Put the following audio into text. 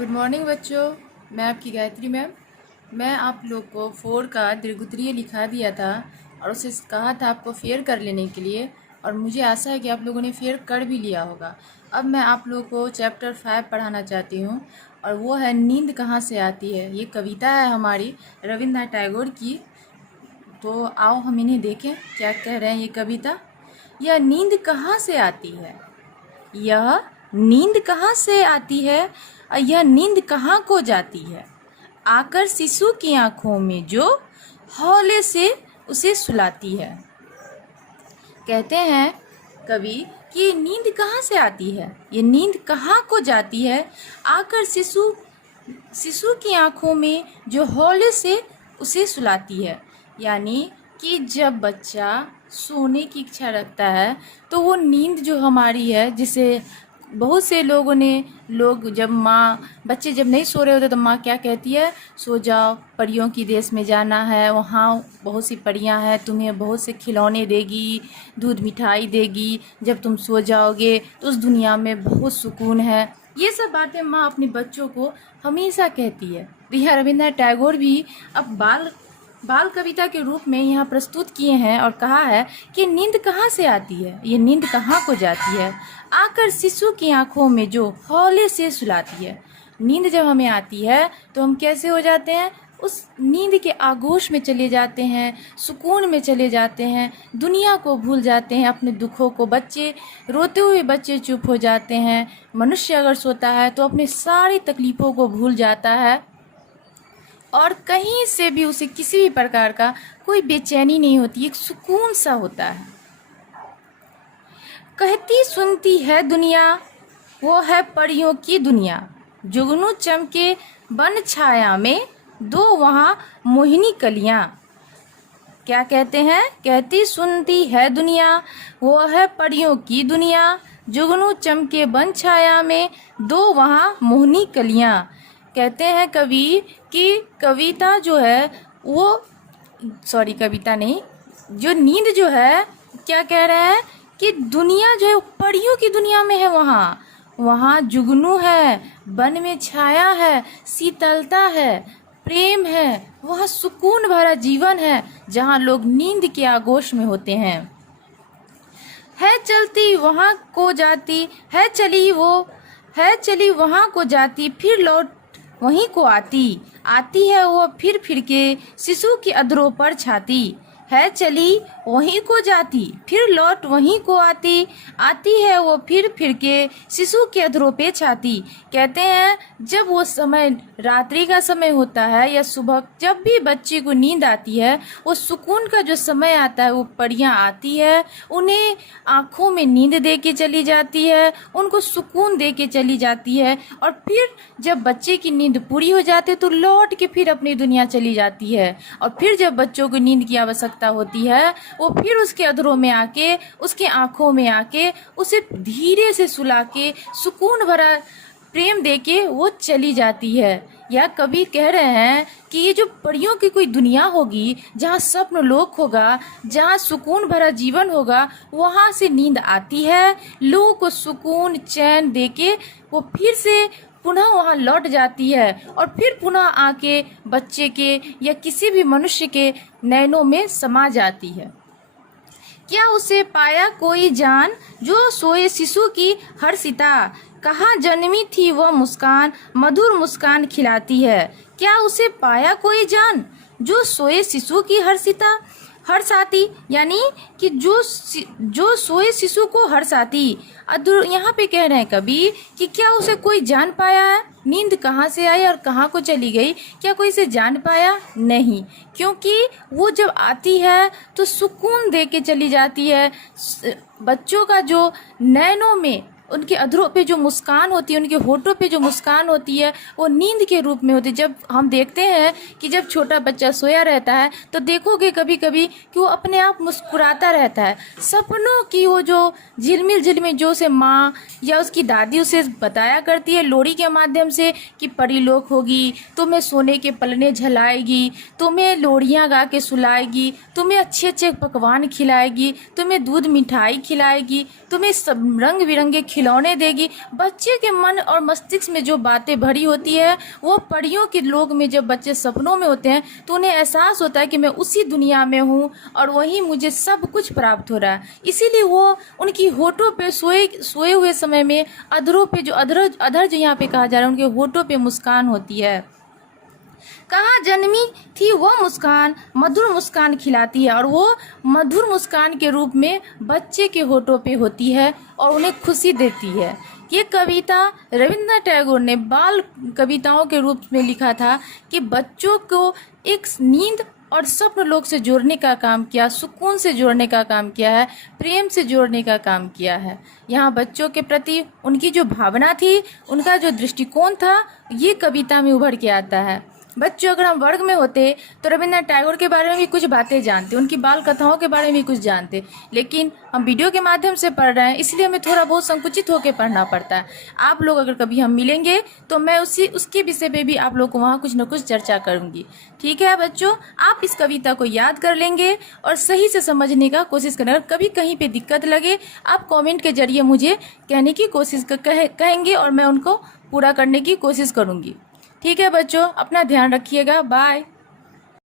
Good morning बच्चों। मैं आपकी गायत्री मैम। मैं आप लोग को 4 का दीर्घोत्तरीय लिखा दिया था और उसे कहा था आपको फेयर कर लेने के लिए, और मुझे आशा है कि आप लोगों ने फेयर कर भी लिया होगा। अब मैं आप लोग को चैप्टर 5 पढ़ाना चाहती हूँ, और वो है नींद कहाँ से आती है। ये कविता है हमारी रविंद्रनाथ टैगोर की। तो आओ हम इन्हें देखें क्या कह रहे हैं ये कविता। यह नींद कहाँ से आती है, यह नींद कहाँ से आती है, और यह नींद कहाँ को जाती है। आकर शिशु की आंखों में जो हौले से उसे सुलाती है। कहते हैं कवि कि ये नींद कहाँ से आती है, ये नींद कहाँ को जाती है। आकर शिशु की आंखों में जो हौले से उसे सुलाती है। यानी कि जब बच्चा सोने की इच्छा रखता है तो वो नींद जो हमारी है, जिसे बहुत से लोग जब बच्चे जब नहीं सो रहे होते तो माँ क्या कहती है, सो जाओ, परियों की देश में जाना है, वहाँ बहुत सी परियां हैं, तुम्हें बहुत से खिलौने देगी, दूध मिठाई देगी, जब तुम सो जाओगे तो उस दुनिया में बहुत सुकून है। ये सब बातें माँ अपने बच्चों को हमेशा कहती है। तो यह रविंद्रनाथ टैगोर भी अब बाल कविता के रूप में यहाँ प्रस्तुत किए हैं और कहा है कि नींद कहाँ से आती है, ये नींद कहाँ को जाती है। आकर शिशु की आंखों में जो हौले से सुलाती है। नींद जब हमें आती है तो हम कैसे हो जाते हैं, उस नींद के आगोश में चले जाते हैं, सुकून में चले जाते हैं, दुनिया को भूल जाते हैं, अपने दुखों को। बच्चे रोते हुए बच्चे चुप हो जाते हैं। मनुष्य अगर सोता है तो अपने सारी तकलीफ़ों को भूल जाता है और कहीं से भी उसे किसी भी प्रकार का कोई बेचैनी नहीं होती, एक सुकून सा होता है। कहती सुनती है दुनिया, वो है परियों की दुनिया, जुगनू चमके बन छाया में, दो वहाँ मोहिनी कलियाँ। क्या कहते हैं, कहती सुनती है दुनिया, वो है परियों की दुनिया, जुगनू चमके बन छाया में, दो वहाँ मोहिनी कलियाँ। कहते हैं कवि कि कविता जो है वो कविता नहीं, जो नींद जो है, क्या कह रहे हैं कि दुनिया जो है परियों की दुनिया में है। वहाँ जुगनू है, वन में छाया है, शीतलता है, प्रेम है, वहाँ सुकून भरा जीवन है, जहाँ लोग नींद के आगोश में होते हैं। है चलती वहाँ को जाती, है चली वहाँ को जाती, फिर लौट वहीं को आती है वो फिर के शिशु की अधरों पर छाती। है चली वहीं को जाती, फिर लौट वहीं को आती है वो फिर के शिशु के अधरों पे छाती। कहते हैं जब वो समय रात्रि का समय होता है या सुबह, जब भी बच्चे को नींद आती है, वो सुकून का जो समय आता है, वो परियां आती है, उन्हें आँखों में नींद दे के चली जाती है, उनको सुकून दे के चली जाती है। और फिर जब बच्चे की नींद पूरी हो जाती है तो लौट के फिर अपनी दुनिया चली जाती है। और फिर जब बच्चों को नींद की आवश्यकता होती है, वो फिर उसके अधरों में आके, उसके आँखों में आके, उसे धीरे से सुला के, सुकून भरा प्रेम देके वो चली जाती है। या कवि कह रहे हैं कि ये जो परियों की कोई दुनिया होगी, जहाँ स्वप्न लोक होगा, जहाँ सुकून भरा जीवन होगा, वहाँ से नींद आती है, लोगों को सुकून चैन देके वो फिर से पुनः वहाँ लौट जाती है, और फिर पुनः आके बच्चे के या किसी भी मनुष्य के नैनों में समा जाती है। क्या उसे पाया कोई जान, जो सोए शिशु की हर्षिता, कहाँ जन्मी थी वह मुस्कान, मधुर मुस्कान खिलाती है। क्या उसे पाया कोई जान, जो सोए शिशु की हर्षाती, यानी कि जो सोए शिशु को हर्षाती। यहाँ पे कह रहे हैं कवि कि क्या उसे कोई जान पाया है, नींद कहाँ से आई और कहाँ को चली गई, क्या कोई इसे जान पाया? नहीं, क्योंकि वो जब आती है तो सुकून दे के चली जाती है। बच्चों का जो नैनों में, उनके अधरों पे जो मुस्कान होती है, उनके होठों पे जो मुस्कान होती है, वो नींद के रूप में होती है। जब हम देखते हैं कि जब छोटा बच्चा सोया रहता है तो देखोगे कभी कभी कि वो अपने आप मुस्कुराता रहता है। सपनों की वो जो झिलमिल जो उसे माँ या उसकी दादी उसे बताया करती है लोरी के माध्यम से कि परीलोक होगी, तुम्हें सोने के पलने झलाएगी, तुम्हें लोरियाँ गा के सुलाएगी, तुम्हें अच्छे अच्छे पकवान खिलाएगी, तुम्हें दूध मिठाई खिलाएगी, तुम्हें सब रंग बिरंगे खिलौने देगी। बच्चे के मन और मस्तिष्क में जो बातें भरी होती है वो परियों के लोक में जब बच्चे सपनों में होते हैं तो उन्हें एहसास होता है कि मैं उसी दुनिया में हूँ और वहीं मुझे सब कुछ प्राप्त हो रहा है। इसीलिए वो उनकी होठों पे सोए हुए समय में अधरों पे जो अधर जो यहाँ पे कहा जा रहा है, उनके होठों पे मुस्कान होती है। कहाँ जन्मी थी वो मुस्कान, मधुर मुस्कान खिलाती है, और वो मधुर मुस्कान के रूप में बच्चे के होठों पे होती है और उन्हें खुशी देती है। ये कविता रविंद्रनाथ टैगोर ने बाल कविताओं के रूप में लिखा था कि बच्चों को एक नींद और स्वप्न लोक से जोड़ने का काम किया, सुकून से जोड़ने का काम किया है, प्रेम से जोड़ने का काम किया है। यहाँ बच्चों के प्रति उनकी जो भावना थी, उनका जो दृष्टिकोण था, ये कविता में उभर के आता है। बच्चों, अगर हम वर्ग में होते तो रविंद्रनाथ टैगोर के बारे में भी कुछ बातें जानते, उनकी बाल कथाओं के बारे में भी कुछ जानते, लेकिन हम वीडियो के माध्यम से पढ़ रहे हैं, इसलिए हमें थोड़ा बहुत संकुचित होकर पढ़ना पड़ता है। आप लोग अगर कभी हम मिलेंगे तो मैं उसके विषय पे भी आप लोग को वहाँ कुछ न कुछ चर्चा करूँगी। ठीक है बच्चों, आप इस कविता को याद कर लेंगे और सही से समझने का कोशिश करें। अगर कभी कहीं पे दिक्कत लगे, आप कमेंट के जरिए मुझे कहने की कोशिश कहेंगे और मैं उनको पूरा करने की कोशिश करूँगी। ठीक है बच्चों, अपना ध्यान रखिएगा। बाय।